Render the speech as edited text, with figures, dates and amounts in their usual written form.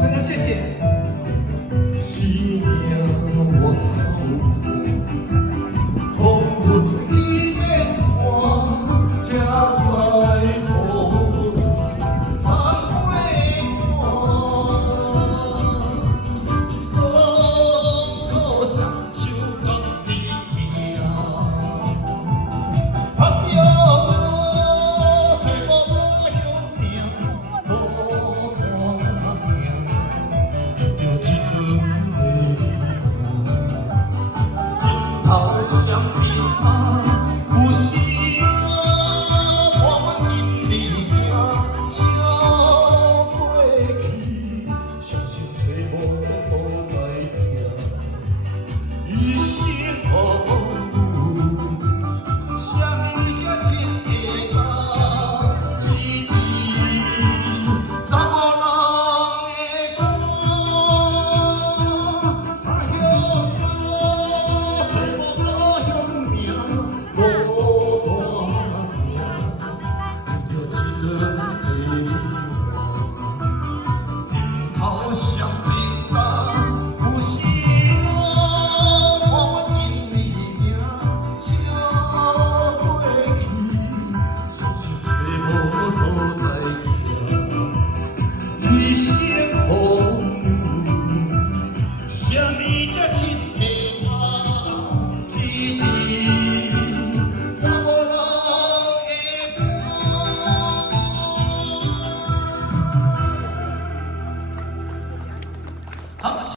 真的谢谢。是命我痛恨一面我家在何处？忏悔我，风口上就讲你啊，朋友我最无我有命，无我命，就一顿的。头相片啊，有时啊，我因你行，笑过去，伤心找无所在行，一生何有，啥物才真会到一字，查某人的歌，他向我。无大命，就一个。